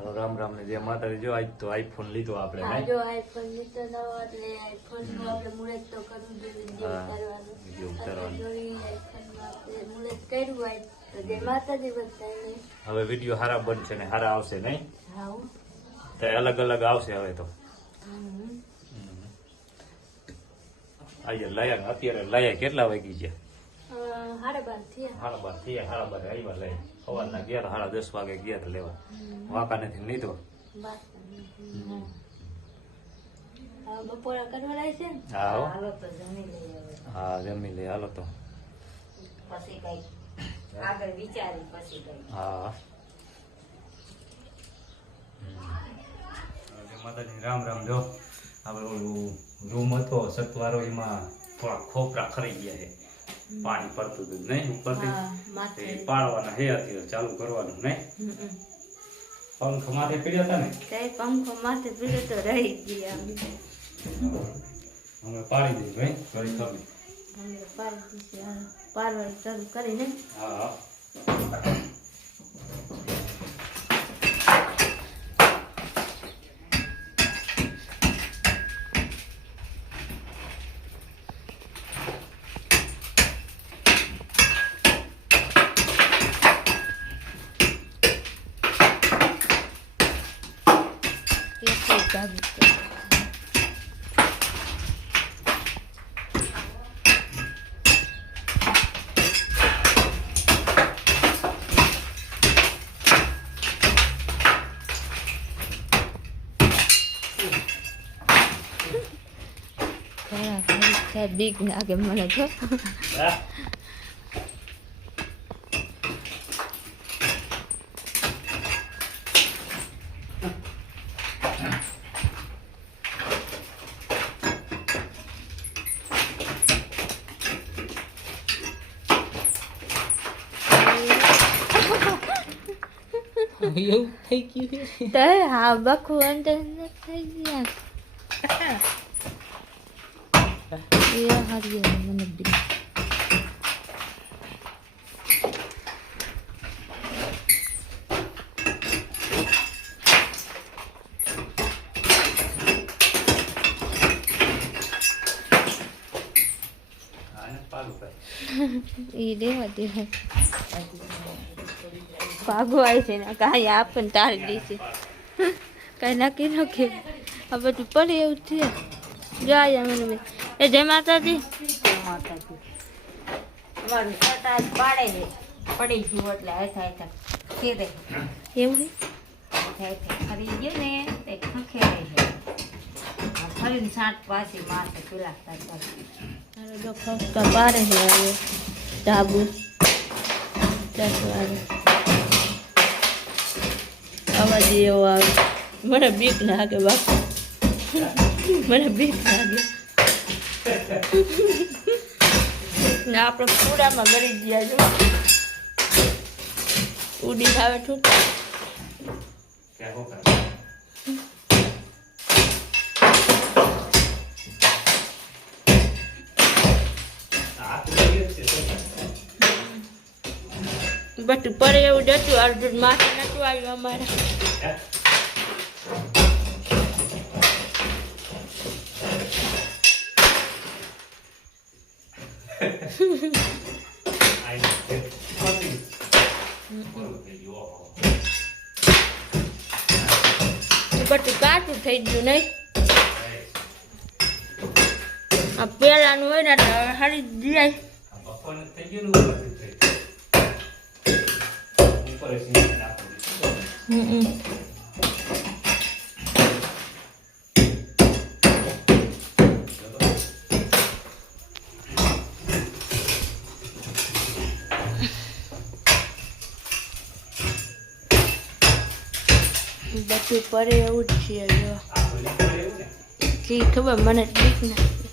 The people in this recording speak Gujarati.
હાલો રામ રામ ને જય માતાજી. જો આજ તો આઈફોન લીધો આપણે હા નહીં? જો આઈફોન લીધો નવો એટલે આઈફોન નું આપણે મુહૂર્ત તો કરવું જોઈએ, વિડીયો ઉતારવાનું. વિડીયો ઉતારવાનું. એટલે જોઈ આઈફોન માં આપણે મુહૂર્ત કર્યું હોય તો જય માતાજી બધાને. હવે વિડીયો હારા બનશે ને હારા આવશે નહીં? હા હો. તો અલગ અલગ આવશે હવે તો. આજે લાયા અત્યારે લાયા કેટલા વાગી ગયા? 12:30 થયા. 12:30 થયા. 12:30 આવ્યા લઈ. સવારના ગયા 10:30 વાગે ગયા તો લેવા. વાંકા નથી લીધો. બસ. હવે બપોરા કરવાના છે ને? હા હો. હાલો તો જમી લઈએ હવે. હા જમી લે હાલો તો. પછી કઈ આગળ વિચારી પછી કઈ. હા માતાજી રામ રામ. જો આપણે ઓલું રૂમ હતો સતવારો એમાં થોડા ખોપરા ખરી ગયા છે. પાણી પડતું હતું નહીં ઉપરથી. હા, માથે. તે પાડવાના હે અત્યારે ચાલુ કરવાનું નહીં? પંખ માથે પડ્યા હતા ને તે પંખો માથે પીડ્યો તો રહી ગયા. અમે પાડી દઈએ ભાઈ ઘડી તમે. પારવા ચાલુ કરીને હા બીક લાગે મને તો. એવું થઈ ગયું તો હા બખું અંદર થઈ ગયા. એ હારી મને બી એ દેવા દે ભાગો આવી છે ને કાંઈ આપણને તારી દેશે કાંઈ નક્કી નથી. આ બધું પડે એવું છે. જાય મને એ જય માતાજી. માતાજી અમારું સટા જ પાડે છે પડી ગયું એટલે હાથા હાથા ખીરે એવું હાથા હાથા ખરી ગયું ને તે ખખેરે છે ફરીને સાત પાછી માથે પેલા તારો જો ખસતા પારે છે હવે ધાબુ 10 વાગે અવાજ એવો આવે. મને બીક લાગે બાપુ, મને બીક લાગે. ને આપણે પૂરામાં ગરી ગયા જો ઉડી આવે ઠૂક. क्या होगा? બધું પડે એવું જતું અર્જુન માથે નતું આવ્યું અમારે. બધું કાચું થઈ ગયું નહીં. આ પેલાનું હોય ને એટલે હવે હારી જાય. બધું પડે એવું જ છે. કી ખબર મને બીક નથી.